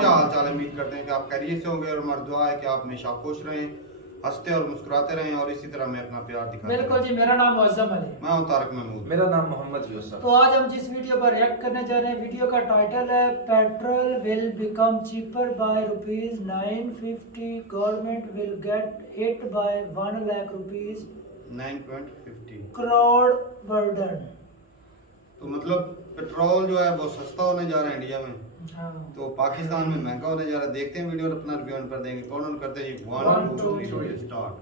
क्या हाल चाल है? उम्मीद करते हैं कि आप खैरियत से होंगे और हमारी दुआ है कि आप हमेशा खुश रहें, हंसते और मुस्कुराते रहें और इसी तरह मैं अपना प्यार दिखाते बिल्कुल रहें। जी, मेरा नाम मुअज़्ज़म अली। मैं हूं तारक महमूद। मेरा नाम मोहम्मद यूसुफ। तो आज हम जिस वीडियो पर रिएक्ट करने जा रहे हैं, वीडियो का टाइटल है petrol will become cheaper by rupees 950, government will get it by 1 lakh rupees 9.50। Crore burden. तो मतलब पेट्रोल जो है बहुत सस्ता होने जा रहा है इंडिया में, हाँ। तो पाकिस्तान में महंगा होने जा रहा है। देखते हैं वीडियो और अपना रिव्यू पर देंगे। कौन ऑन करते हैं? 1 2 3 स्टार्ट।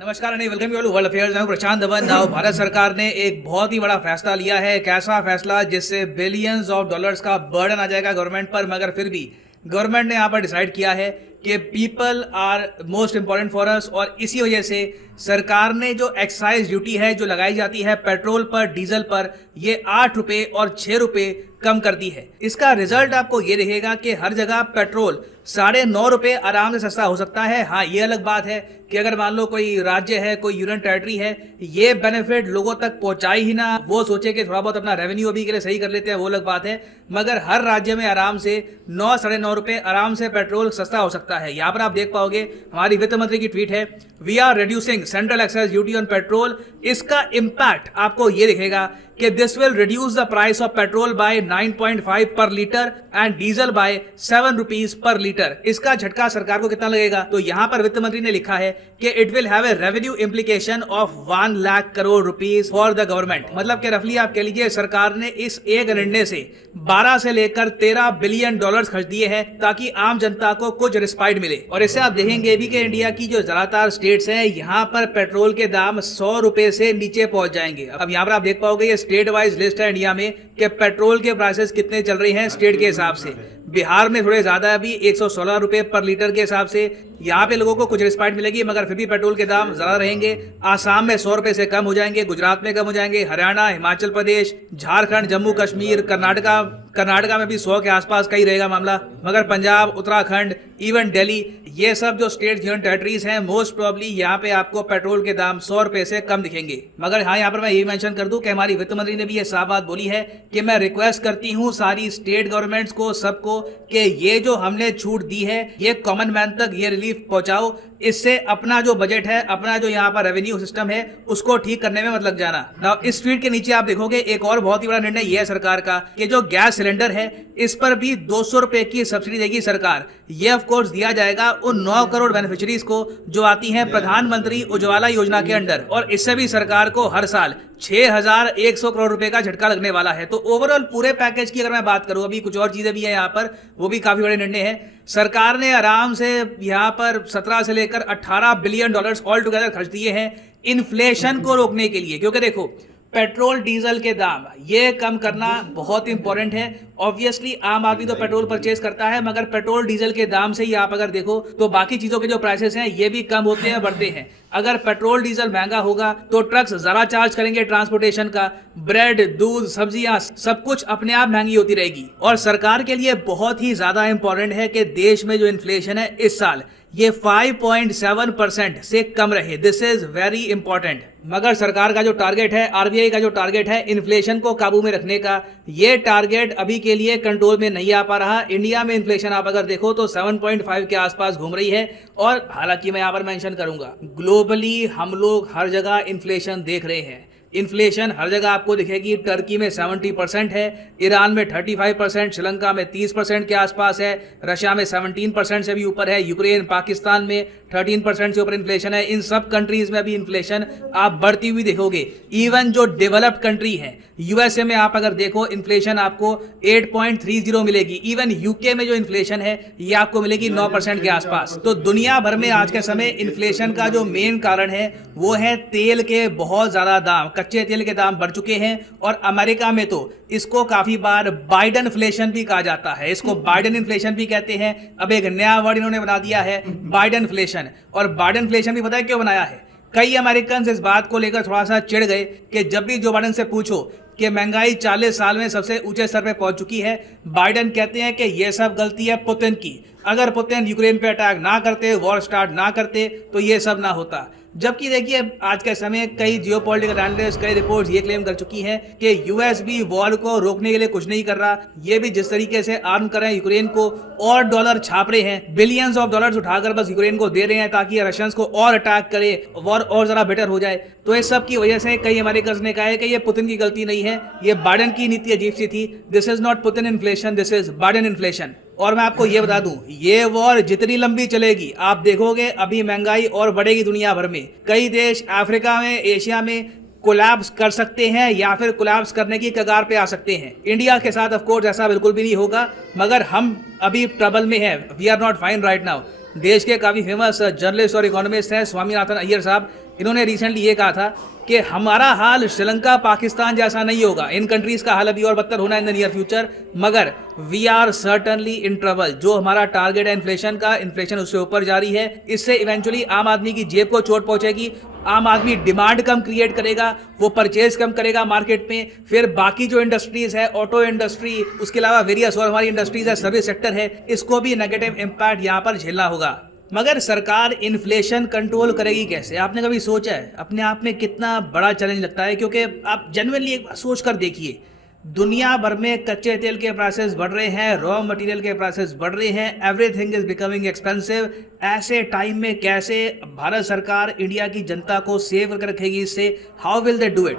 नमस्कार and welcome you to world affairs. मैं प्रशांत धवन। नाउ भारत सरकार ने एक बहुत ही बड़ा फैसला लिया है। एक ऐसा फैसला जिससे बिलियंस ऑफ डॉलर्स का बर्डन आ जाएगा गवर्नमेंट पर, मगर फिर भी गवर्नमेंट ने यहाँ पर डिसाइड किया है कि people are most important for us, और इसी वजह से सरकार ने जो एक्साइज ड्यूटी है जो लगाई जाती है पेट्रोल पर, डीजल पर, ये 8 रुपये और 6 रुपये कम कर दी है। इसका रिजल्ट आपको ये दिखेगा कि हर जगह पेट्रोल 9.5 रुपये आराम से सस्ता हो सकता है। हाँ, ये अलग बात है कि अगर मान लो कोई राज्य है, कोई यूनियन टेरिटरी है, ये बेनिफिट लोगों तक पहुंचाई ही ना, वो सोचे कि थोड़ा बहुत अपना रेवेन्यू अभी के लिए सही कर लेते हैं, वो अलग बात है। मगर हर राज्य में आराम से 9 9.5 रुपये आराम से पेट्रोल सस्ता हो सकता है। यहाँ पर आप देख पाओगे, हमारी वित्त मंत्री की ट्वीट है, we are reducing central excise duty on petrol. इसका इम्पैक्ट आपको ये दिखेगा कि this will reduce the price of petrol by 9.5 per litre and diesel by 7 rupees per litre. इसका झटका सरकार को कितना लगेगा? तो यहाँ पर वित्त मंत्री ने लिखा है कि it will have a revenue implication of 1 lakh crore rupees for the government. मतलब कि रफली आप कह लीजिए सरकार ने इस एक निर्णय से 12 से लेकर 13 बिलियन डॉलर्स खर्च दिए हैं ताकि आम जनता को कुछ रिस्पाइट मिले। और इससे आप देखेंगे भी कि इंडिया की जो ज्यादातर स्टेट्स हैं, यहाँ पर पेट्रोल के दाम 100 रुपए से नीचे पहुंच जाएंगे। अब यहाँ पर आप देख पाओगे, ये स्टेट वाइज लिस्ट है इंडिया में कि पेट्रोल के प्राइसेस कितने चल रहे हैं स्टेट के हिसाब से। बिहार में थोड़े ज्यादा, अभी 116 रुपए पर लीटर के हिसाब से यहाँ पे लोगों को कुछ रिस्पाइट मिलेगी, मगर फिर भी पेट्रोल के दाम ज्यादा रहेंगे। आसाम में 100 रुपए से कम हो जाएंगे, गुजरात में कम हो जाएंगे, हरियाणा, हिमाचल प्रदेश, झारखंड, जम्मू कश्मीर, कर्नाटका में भी 100 के आसपास का ही रहेगा मामला। मगर पंजाब, उत्तराखंड, इवन दिल्ली, ये सब जो स्टेट यूनियन टेरिटरीज हैं, मोस्ट प्रोबेबली यहाँ पे आपको पेट्रोल के दाम 100 रुपए से कम दिखेंगे। मगर हाँ, यहाँ पर मैं ये मेंशन कर दूं कि हमारी वित्त मंत्री ने भी ये साफ बात बोली है कि मैं रिक्वेस्ट करती हूँ सारी स्टेट गवर्नमेंट्स को, सबको, कि ये जो हमने छूट दी है ये कॉमन मैन तक ये रिलीफ पहुंचाओ। इससे अपना जो बजट है, अपना जो यहाँ पर रेवेन्यू सिस्टम है, उसको ठीक करने में मत लग जाना। नाउ इस ट्वीट के नीचे आप देखोगे एक और बहुत ही बड़ा निर्णय ये है सरकार का कि जो गैस सिलेंडर है इस पर भी 200 रुपए की सब्सिडी देगी सरकार। ये ऑफ कोर्स दिया जाएगा उन 9 करोड़ बेनिफिशियरीज को जो आती हैं प्रधानमंत्री उज्ज्वला योजना के अंडर, और इससे भी सरकार को हर साल 6100 करोड़ रुपए का झटका लगने वाला है। तो ओवरऑल पूरे पैकेज की अगर मैं बात करूं, अभी कुछ और चीजें भी हैं यहाँ पर, वो भी काफी बड़े निर्णय हैं। सरकार ने आराम से यहाँ पर 17 से लेकर 18 बिलियन डॉलर्स ऑल टुगेदर खर्च दिए हैं इन्फ्लेशन को रोकने के लिए। क्योंकि देखो, पेट्रोल डीजल के दाम ये कम करना बहुत इंपॉर्टेंट है। ऑब्वियसली आम आदमी तो पेट्रोल परचेज करता है, मगर पेट्रोल डीजल के दाम से ही आप अगर देखो तो बाकी चीजों के जो प्राइसेस हैं ये भी कम होते हैं, बढ़ते हैं। अगर पेट्रोल डीजल महंगा होगा तो ट्रक्स ज्यादा चार्ज करेंगे ट्रांसपोर्टेशन का, ब्रेड, दूध, सब्जियां, सब कुछ अपने आप महंगी होती रहेगी। और सरकार के लिए बहुत ही ज्यादा इंपॉर्टेंट है कि देश में जो इन्फ्लेशन है इस साल ये 5.7% से कम रहे। This is very important. मगर सरकार का जो टारगेट है, आरबीआई का जो टारगेट है इन्फ्लेशन को काबू में रखने का, ये टारगेट अभी के लिए कंट्रोल में नहीं आ पा रहा। इंडिया में इन्फ्लेशन आप अगर देखो तो 7.5 के आसपास घूम रही है। और हालांकि मैं यहाँ पर मेंशन करूंगा, ग्लोबली हम लोग हर जगह इन्फ्लेशन देख रहे हैं। इन्फ्लेशन हर जगह आपको दिखेगी। टर्की में 70% है, ईरान में 35%, श्रीलंका में 30% के आसपास है, रशिया में 17% से भी ऊपर है, यूक्रेन, पाकिस्तान में 13% से ऊपर इन्फ्लेशन है। इन सब कंट्रीज में अभी इन्फ्लेशन आप बढ़ती हुई देखोगे। इवन जो डेवलप्ड कंट्री है, यूएसए में आप अगर देखो इन्फ्लेशन आपको 8.30 मिलेगी। इवन यूके में जो इन्फ्लेशन है ये आपको मिलेगी 9% के आसपास। तो दुनिया भर में आज के समय इन्फ्लेशन का जो मेन कारण है वो है तेल के बहुत ज्यादा दाम, कच्चे तेल के दाम बढ़ चुके हैं। और अमेरिका में तो इसको काफी बार बाइडन इन्फ्लेशन भी कहा जाता है, इसको बाइडन इन्फ्लेशन भी कहते हैं। अब एक नया वर्ड इन्होंने बना दिया है, बाइडन इन्फ्लेशन। और बाइडन इन्फ्लेशन भी पता है क्यों बनाया है? कई अमेरिकन इस बात को लेकर थोड़ा सा चिढ़ गए कि जब भी जो बाइडन से पूछो कि महंगाई 40 साल में सबसे ऊंचे स्तर पे पहुंच चुकी है, बाइडन कहते हैं कि यह सब गलती है पुतिन की। अगर पुतिन यूक्रेन पे अटैक ना करते, वॉर स्टार्ट ना करते, तो ये सब ना होता। जबकि देखिए आज के समय कई जियोपॉलिटिकल एनालिस्ट, कई रिपोर्ट्स ये क्लेम कर चुकी हैं कि यूएस भी वॉर को रोकने के लिए कुछ नहीं कर रहा। ये भी जिस तरीके से आर्म कर रहे हैं यूक्रेन को और डॉलर छाप रहे हैं, बिलियंस ऑफ डॉलर्स उठाकर बस यूक्रेन को दे रहे हैं ताकि रशियंस को और अटैक करे, वॉर और जरा बेटर हो जाए। तो इस सब की वजह से कई अमेरिकन्स ने कहा है कि ये पुतिन की गलती नहीं है, ये बाइडेन की नीति अजीब सी थी। This is not Putin inflation, this is Biden inflation. और मैं आपको ये बता दूं, ये वॉर जितनी लंबी चलेगी आप देखोगे अभी महंगाई और बढ़ेगी दुनिया भर में। कई देश अफ्रीका में, एशिया में कोलैप्स कर सकते हैं या फिर कोलैप्स करने की कगार पे आ सकते हैं। इंडिया के साथ ऑफ कोर्स ऐसा बिल्कुल भी नहीं होगा, मगर हम अभी ट्रबल में हैं। We are not fine right now. देश के काफ़ी फेमस जर्नलिस्ट और इकोनॉमिस्ट हैं स्वामीनाथन अय्यर साहब, इन्होंने रिसेंटली ये कहा था कि हमारा हाल श्रीलंका, पाकिस्तान जैसा नहीं होगा। इन कंट्रीज़ का हाल अभी और बदतर होना इन द नियर फ्यूचर, मगर we are certainly in trouble. जो हमारा टारगेट है इन्फ्लेशन का, इन्फ्लेशन उससे ऊपर जारी है। इससे इवेंचुअली आम आदमी की जेब को चोट पहुंचेगी। आम आदमी डिमांड कम क्रिएट करेगा, वो परचेज कम करेगा मार्केट में। फिर बाकी जो इंडस्ट्रीज है, ऑटो इंडस्ट्री, उसके अलावा वेरियस और हमारी इंडस्ट्रीज है, सर्विस सेक्टर है, इसको भी नेगेटिव इम्पैक्ट यहाँ पर झेलना होगा। मगर सरकार इन्फ्लेशन कंट्रोल करेगी कैसे? आपने कभी सोचा है? अपने आप में कितना बड़ा चैलेंज लगता है, क्योंकि आप जेन्युइनली एक बार सोच कर देखिए, दुनिया भर में कच्चे तेल के प्राइसेस बढ़ रहे हैं, रॉ मटेरियल के प्राइसेस बढ़ रहे हैं, एवरीथिंग इज बिकमिंग एक्सपेंसिव। ऐसे टाइम में कैसे भारत सरकार इंडिया की जनता को सेव करके रखेगी इससे? How will they do it?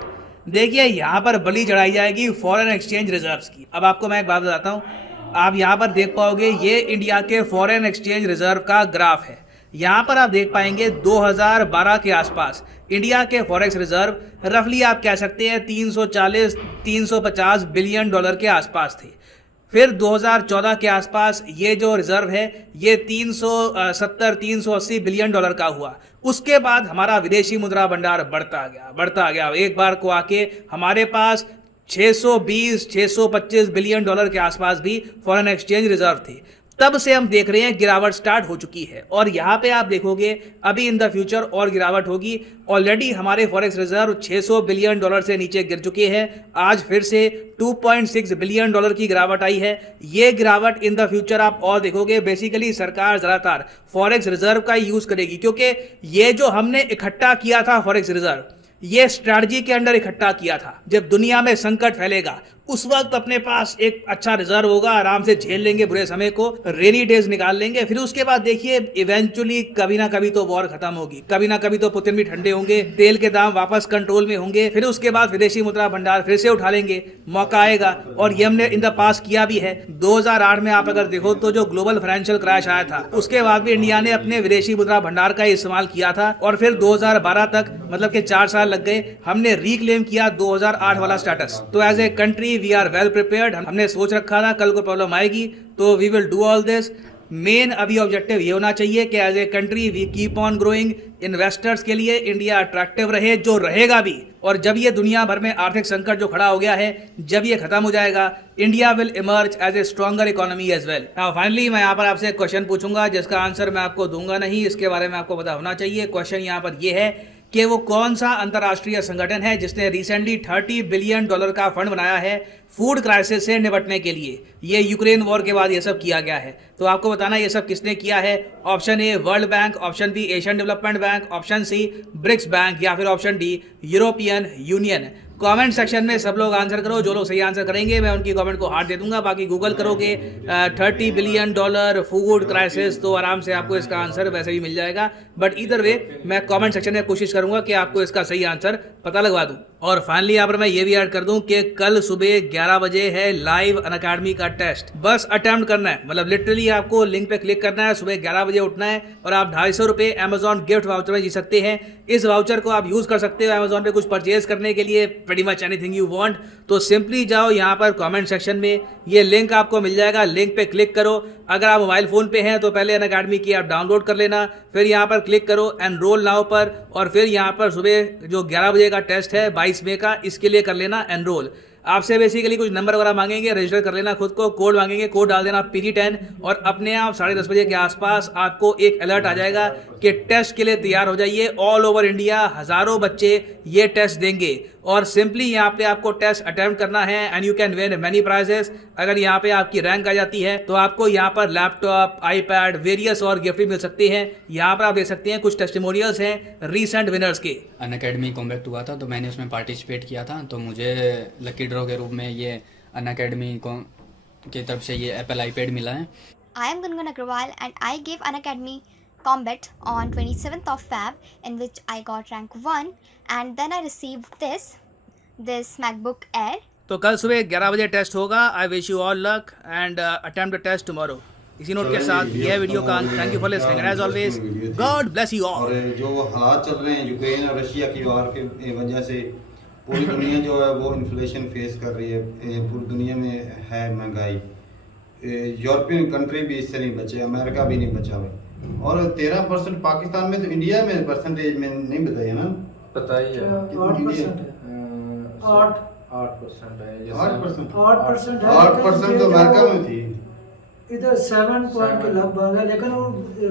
देखिए यहाँ पर बलि चढ़ाई जाएगी फॉरेन एक्सचेंज रिजर्व्स की। अब आपको मैं एक बात बताता हूँ, आप यहाँ पर देख पाओगे ये इंडिया के फॉरेन एक्सचेंज रिजर्व का ग्राफ है। यहाँ पर आप देख पाएंगे 2012 के आसपास इंडिया के फॉरेक्स रिजर्व रफली आप कह सकते हैं 340-350 बिलियन डॉलर के आसपास थे। फिर 2014 के आसपास ये जो रिजर्व है ये 370-380 बिलियन डॉलर का हुआ। उसके बाद हमारा विदेशी मुद्रा भंडार बढ़ता गया। एक बार को आके हमारे पास 620-625 बिलियन डॉलर के आसपास भी फॉरेन एक्सचेंज रिजर्व थे। तब से हम देख रहे हैं गिरावट स्टार्ट हो चुकी है और यहाँ पे आप देखोगे अभी इन द फ्यूचर और गिरावट होगी। ऑलरेडी हमारे फॉरेक्स रिजर्व 600 बिलियन डॉलर से नीचे गिर चुके हैं। आज फिर से 2.6 बिलियन डॉलर की गिरावट आई है। ये गिरावट इन द फ्यूचर आप और देखोगे। बेसिकली सरकार ज़्यादातर फॉरेक्स रिजर्व का यूज़ करेगी, क्योंकि ये जो हमने इकट्ठा किया था फॉरेक्स रिजर्व, ये स्ट्रैटेजी के अंडर इकट्ठा किया था। जब दुनिया में संकट फैलेगा उस वक्त अपने पास एक अच्छा रिजर्व होगा, आराम से झेल लेंगे बुरे समय को, रेनी डेज निकाल लेंगे। फिर उसके बाद देखिए इवेंचुअली कभी ना कभी तो वॉर खत्म होगी, कभी ना कभी तो पुतिन भी ठंडे होंगे, तेल के दाम वापस कंट्रोल में होंगे। फिर उसके बाद विदेशी मुद्रा भंडार फिर से उठा लेंगे, मौका आएगा। और ये हमने इन द पास किया भी है। 2008 में आप अगर देखो तो जो ग्लोबल फाइनेंशियल क्रैश आया था उसके बाद भी इंडिया ने अपने विदेशी मुद्रा भंडार का इस्तेमाल किया था और फिर 2012 तक मतलब कि 4 साल लग गए, हमने रिक्लेम किया 2008 वाला स्टेटस। तो as a country we are well prepared. हमने सोच रखा था कल को प्रॉब्लम आएगी तो we will do all this. Main अभी ऑब्जेक्टिव ये होना चाहिए कि as a country we keep on growing. Investors के लिए इंडिया अट्रैक्टिव रहे, जो रहेगा भी। और जब ये दुनिया भर में आर्थिक संकट जो खड़ा हो गया है, जब ये खत्म हो जाएगा, India will emerge as a stronger economy as well. Now finally मैं यहाँ पर आपसे एक क्वेश्चन पूछूंगा जिसका आंसर मैं आपको दूंगा नहीं, इसके बारे में आपको पता होना चाहिए। क्वेश्चन यहाँ पर ये है कि वो कौन सा अंतर्राष्ट्रीय संगठन है जिसने रिसेंटली 30 बिलियन डॉलर का फंड बनाया है फूड क्राइसिस से निपटने के लिए। ये यूक्रेन वॉर के बाद ये सब किया गया है। तो आपको बताना ये सब किसने किया है। Option A World Bank, option B Asian Development Bank, option C BRICS bank या फिर option D European Union. Comment section में सब लोग आंसर करो। जो लोग सही आंसर करेंगे मैं उनकी कमेंट को हार्ट दे दूंगा। बाकी गूगल करोगे 30 बिलियन डॉलर फूड क्राइसिस तो आराम से आपको इसका आंसर वैसे भी मिल जाएगा। बट इधर वे मैं कमेंट सेक्शन में कोशिश करूंगा कि आपको इसका सही आंसर पता लगवा दूं। और फाइनली यहाँ पर मैं ये भी ऐड कर दूं कि कल सुबह 11 बजे है लाइव अनअकैडमी का टेस्ट। बस अटेम्प्ट करना है, मतलब लिटरली आपको लिंक पे क्लिक करना है, सुबह 11 बजे उठना है और आप 250 रुपये अमेजॉन गिफ्ट वाउचर में जी सकते हैं। इस वाउचर को आप यूज़ कर सकते हो अमेजॉन पे कुछ परचेज करने के लिए, pretty much anything you want। तो सिंपली जाओ यहाँ पर कमेंट सेक्शन में, ये लिंक आपको मिल जाएगा, लिंक पे क्लिक करो। अगर आप मोबाइल फ़ोन पे हैं तो पहले अनअकैडमी की ऐप डाउनलोड कर लेना, फिर यहाँ पर क्लिक करो एनरोल नाउ पर, और फिर यहाँ पर सुबह जो 11 बजे का टेस्ट है 22 मई का, इसके लिए कर लेना एनरोल। आपसे बेसिकली कुछ नंबर वगैरह मांगेंगे, रजिस्टर कर लेना खुद को, कोड मांगेंगे, कोड डाल देना PD10 और अपने आप 10:30 बजे के आसपास आपको एक अलर्ट आ जाएगा कि टेस्ट के लिए तैयार हो जाइए। ऑल ओवर इंडिया हज़ारों बच्चे ये टेस्ट देंगे। और सिंपली यहाँ पे आपको टेस्ट अटेम्प्ट करना है and you can win many prizes. अगर यहाँ पे आपकी रैंक आ जाती है तो आपको यहाँ पर लैपटॉप, आईपैड, वेरियस और गिफ्ट भी मिल सकते हैं। यहाँ पर आप देख सकते हैं कुछ टेस्टिमोनियल्स हैं रीसेंट विनर्स के। अनअकैडमी कॉम्बैक्ट हुआ था तो मैंने उसमें पार्टिसिपेट किया था, तो मुझे लकी ड्रॉ के रूप में ये अनअकैडमी की तरफ से ये एप्पल आईपैड मिला है। I am Gungun Agrawal and I gave Unacademy Combat on 27th of Feb, in which I got rank 1, and then I received this MacBook Air. तो कल सुबह 11 बजे टेस्ट होगा। I wish you all luck and attempt the test tomorrow. इसी note के साथ यह video का thank you for listening and as always God bless you all. और जो हालात चल रहे हैं यूक्रेन और रशिया की वार के वजह से पूरी दुनिया जो है वो इन्फ्लेशन फेस कर रही है। पूरी दुनिया में है महंगाई। यूरोपियन कंट्री भी इससे नहीं बचे, अमेरिका भी नहीं बचा हुआ। और 13% पाकिस्तान में, तो इंडिया में परसेंटेज में नहीं बताया ना, बताइए 8% है। 8% है। 8% तो अमेरिका में थी। इधर 7 पॉइंट के लगभग है, लेकिन वो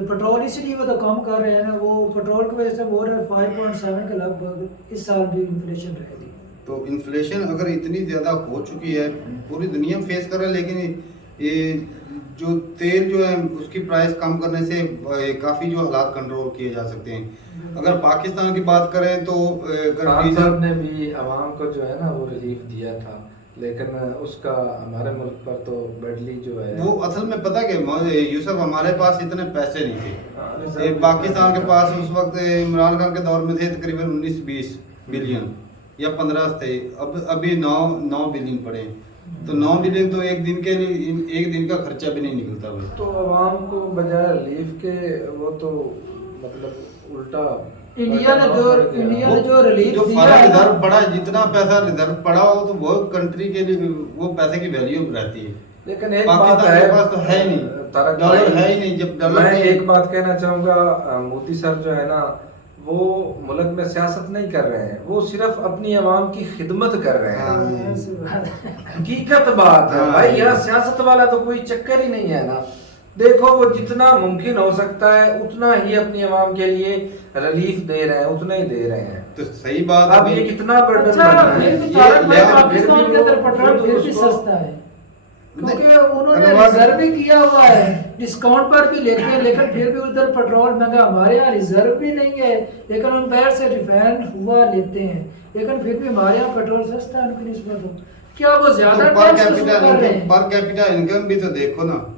पेट्रोल इसीलिए वो तो कम कर रहे हैं ना, वो पेट्रोल की वजह से बोल रहे हैं 5.7 के लगभग इस साल भी इन्फ्लेशन रहेगी। तो इन्फ्लेशन अगर इतनी ज़्यादा हो चुकी है, पूरी दुनिया फेस कर रहा है, लेकिन ये जो तेल जो है उसकी प्राइस कम करने से काफ़ी जो हालात कंट्रोल किए जा सकते हैं। अगर पाकिस्तान की बात करें तो खान साहब ने भी आवाम को जो है ना वो रिलीफ दिया था, लेकिन उसका हमारे मुल्क पर तो बढ़ली जो है वो असल में पता कि यूसुफ हमारे पास इतने पैसे नहीं थे। पाकिस्तान के पास उस वक्त इमरान खान के दौर में थे तकरीबन 19-20 बिलियन या 15 थे। अब अभी 9 बिलियन पड़े। तो 9 बिलियन तो एक दिन के लिए, एक दिन का खर्चा भी नहीं निकलता भाई। तो आवाम को बजाय रिलीफ के वो तो मतलब उल्टा इंडिया ने जो रिलीफ जो दिया फर्क है रिजर्व पड़ा, जितना पैसा रिजर्व पड़ा हो तो वो कंट्री के लिए वो पैसे की वैल्यू रहती है। लेकिन एक बात पाकिस्तान है, के पास तो है ही नहीं, तारक डॉलर भाई, है ही नहीं। जब डॉलर मैं नहीं- एक बात कहना चाहूँगा, मोदी सर जो है ना वो मुल्क में सियासत नहीं कर रहे हैं, वो सिर्फ अपनी आवाम की खिदमत कर रहे हैं। हकीकत बात है भाई, यहाँ सियासत वाला तो कोई चक्कर ही नहीं है ना। देखो वो जितना मुमकिन हो सकता है उतना ही अपनी आवाम के लिए रिलीफ दे रहे हैं, उतना ही दे रहे हैं। तो सही बात अब ये कितना बर्डन अच्छा, बनना है। फिर भी तारक भाई, ये पाकिस्तान के अंदर पेट्रोल फिर भी उसको- सस्ता है, क्योंकि नहीं, उन्होंने अनुवाद- रिजर्व भी किया हुआ है, डिस्काउंट पर भी लेते हैं, लेकिन फिर भी उधर पेट्रोल महंगा। हमारे यहाँ रिजर्व भी नहीं है, लेकिन हम बाहर से रिफाइंड हुआ लेते हैं, लेकिन फिर भी हमारे यहाँ पेट्रोल सस्ता है उनकी निस्बत हो। क्या वो ज्यादा पर टैक्स वसूल कर रहे हैं? कैपिटा इनकम भी तो देखो ना।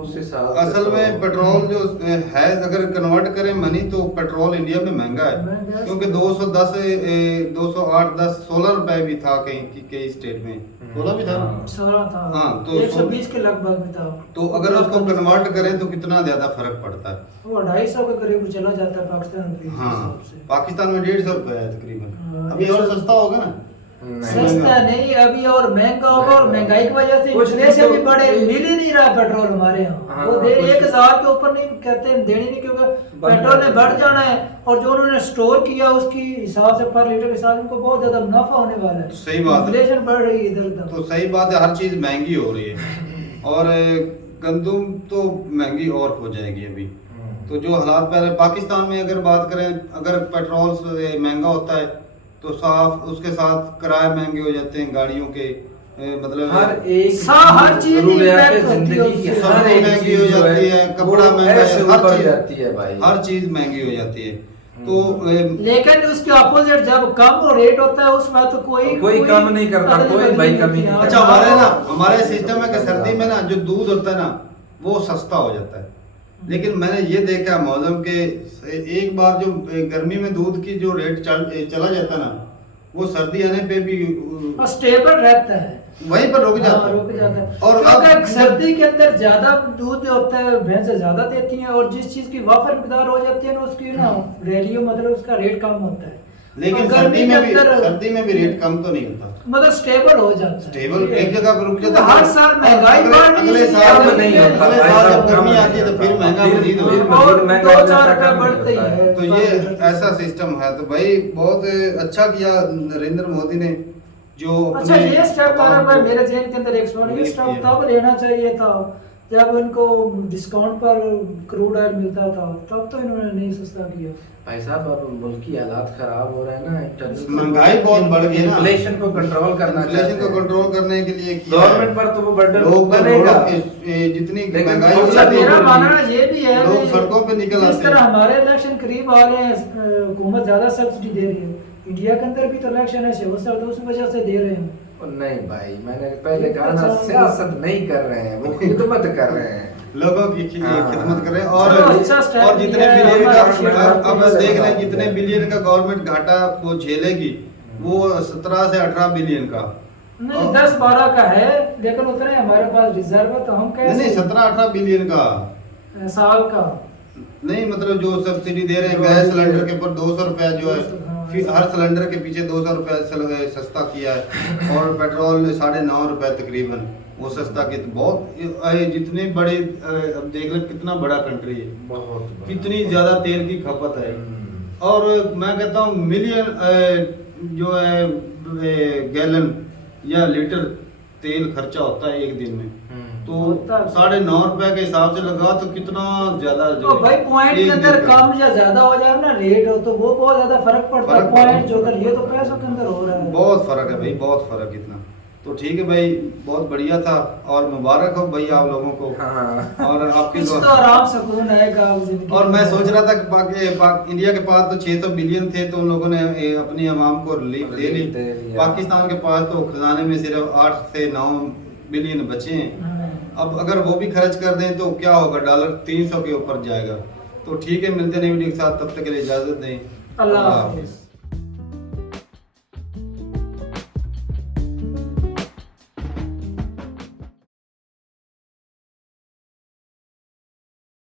उस हिसाब से असल तो- में पेट्रोल जो है, अगर कन्वर्ट करें मनी तो पेट्रोल इंडिया में महंगा महंगा है, है। क्योंकि 210 208 10 16 रुपए भी था कई स्टेट में, 16 भी था। 16 था, हाँ, तो 120 के लगभग में था। तो अगर उसको कन्वर्ट करें तो कितना ज्यादा फर्क पड़ता है। वो 250 के करीब चला जाता है पाकिस्तान रुपये के हाँ, हिसाब से। पाकिस्तान में 150 रुपए है तकरीबन। हाँ, अभी और सस्ता होगा ना। नहीं। सस्ता नहीं, अभी और महंगा होगा, और महंगाई की वजह से कुछ इन्फ्लेशन तो- भी बढ़े, मिल ही नहीं रहा पेट्रोल हमारे यहाँ। हाँ, वो दे कुछ- 1000 के ऊपर नहीं कहते हैं, देनी नहीं, क्योंकि पेट्रोल ने बढ़ जाना है, और जो उन्होंने स्टोर किया उसकी हिसाब से पर लीटर के साथ उनको बहुत ज्यादा मुनाफा होने वाला है। सही बात है। इन्फ्लेशन बढ़ रही है इधर उधर। तो सही बात है, हर चीज महंगी हो रही है और गंदुम तो महंगी और हो जाएगी अभी। तो जो हालात पहले पाकिस्तान में अगर बात करें, अगर पेट्रोल से महंगा होता है तो साफ उसके साथ किराए महंगे हो जाते हैं गाड़ियों के, मतलब हर एक हर चीज जरूरियात impact होती है जिंदगी की उससे। हर एक महंगी चीज हो जो जाती है, कपड़ा वो महंगा है, ऐसे हर ऊपर चीज- जाती है भाई। हर चीज महंगी हो जाती है। तो लेकिन उसके अपोजिट जब कम रेट होता है उस बात तो कोई कम नहीं करता, अदल कोई बदल भाई नहीं कमी किया। नहीं अच्छा, हमारे सिस्टम है कि सर्दी में ना जो दूध होता है ना वो सस्ता हो जाता है, लेकिन मैंने ये देखा मौसम के एक बार जो गर्मी में दूध की जो रेट चला जाता है ना, वो सर्दी आने पे भी और स्टेबल रहता है, वहीं पर रुक जाता हाँ, है। रुक जाता है। और क्योंकि अब सर्दी के अंदर ज्यादा दूध जो होता है भैंसें ज्यादा देती हैं, और जिस चीज की वाफर मिकदार हो जाती है ना उसकी ना वैल्यू, मतलब उसका रेट कम होता है। लेकिन और सर्दी में भी अंदर रेट कम तो नहीं होता, मतलब स्टेबल हो जाता है। स्टेबल एक जगह पर रुक जाता है। हर साल महंगाई बढ़ रही है, अगले इसलिए साल कम नहीं होता, अगले भाई साल साहब, जब गर्मी कम आती है तो फिर नहीं महंगा होता। मजीद हो फिर जाता है। और महंगा 2-4 होता रुपए है, बढ़ते ही होता है। है। तो ये ऐसा सिस्टम है। तो भाई बहुत अच्छा किया नरेंद्र मोदी ने जो अच्छा, अपने ये स्टेप तारक भाई काम को- मेरे जेहन के अंदर एक सवाल, ये रिलीफ स्टेप किया। तब लेना चाहिए था जब इनको डिस्काउंट पर क्रूड ऑयल मिलता था तब तो इन्होंने नहीं सस्ता किया। भाई साहब अब मुल्क की हालात खराब हो रहे हैं ना, इंटरनेशनल महंगाई बहुत बढ़ गई है ना, इन्फ्लेशन को कंट्रोल करना इन्फ्लेशन चाहते को हैं। कंट्रोल करने के लिए किया गवर्नमेंट है। पर तो वो बर्डन लोग बनेगा। जितनी लेकिन महंगाई थोड़ा हो सा जाती है, मेरा मानना ये भी है लोग कि सड़कों पे निकल जिस आते तरह हैं। हमारे इलेक्शन करीब आ रहे हैं, हुकूमत ज्यादा सब्सिडी दे रही है, इंडिया के अंदर भी तो इलेक्शन है सर, तो उस वजह से दे रहे हैं। नहीं भाई, मैंने पहले कहा ना, सियासत नहीं कर रहे हैं, वो खिदमत कर रहे हैं, लोगों की हाँ। खिदमत कर रहे हैं। चलो, अच्छा स्टेप और जितने लिया है, बिलियन हमारा का आशीर्वाद अब के देख साथ। रहे हैं जितने बिलियन का गवर्नमेंट घाटा वो झेलेगी वो 17 से 18 बिलियन का नहीं और- 10-12 का है, लेकिन उतने हमारे पास रिजर्व है, तो हम नहीं कैसे 17-18 बिलियन का साल का नहीं, मतलब जो सब्सिडी दे रहे हैं जो गैस अभी सिलेंडर के ऊपर 200 रुपया जो है, 200, हाँ, फिर हर सिलेंडर के पीछे 200 रुपया सस्ता किया है। और पेट्रोल 9.5 रुपए तकरीबन वो सस्ता किया। तो बहुत जितने बड़े अब देख लो कितना बड़ा कंट्री है, बहुत बड़ा। कितनी ज्यादा तेल की खपत है। हम्म। और मैं कहता हूँ मिलियन जो है गैलन या लीटर तेल खर्चा होता है एक दिन में, तो होता है। 9.5 रुपए के हिसाब से लगा तो कितना ज्यादा जो तो है, भाई पॉइंट एक के अंदर दिन का। कम या ज्यादा हो जाए ना रेट, तो वो बहुत ज्यादा फर्क पड़ता है। फर्क पड़ता है। पॉइंट जो कर ये तो पैसों के अंदर हो रहा है। बहुत फर्क है भाई, बहुत फर्क इतना। तो ठीक है भाई, बहुत बढ़िया था और मुबारक हो भाई आप लोगों को। हाँ। और आपकी कुछ तो आराम सुकून आएगा अब जिंदगी और मैं में। सोच रहा था कि इंडिया के पास तो 600 बिलियन थे, तो उन लोगों ने अपनी आवाम को रिलीफ दे ली। दे दिया। पाकिस्तान के पास तो खजाने में सिर्फ 8 से 9 बिलियन बचे हैं। हाँ। अब अगर वो भी खर्च कर दें तो क्या होगा, डॉलर 300 के ऊपर जाएगा। तो ठीक है, मिलते हैं नई वीडियो के साथ, तब तक के लिए इजाजत दें। अल्लाह हाफिज़।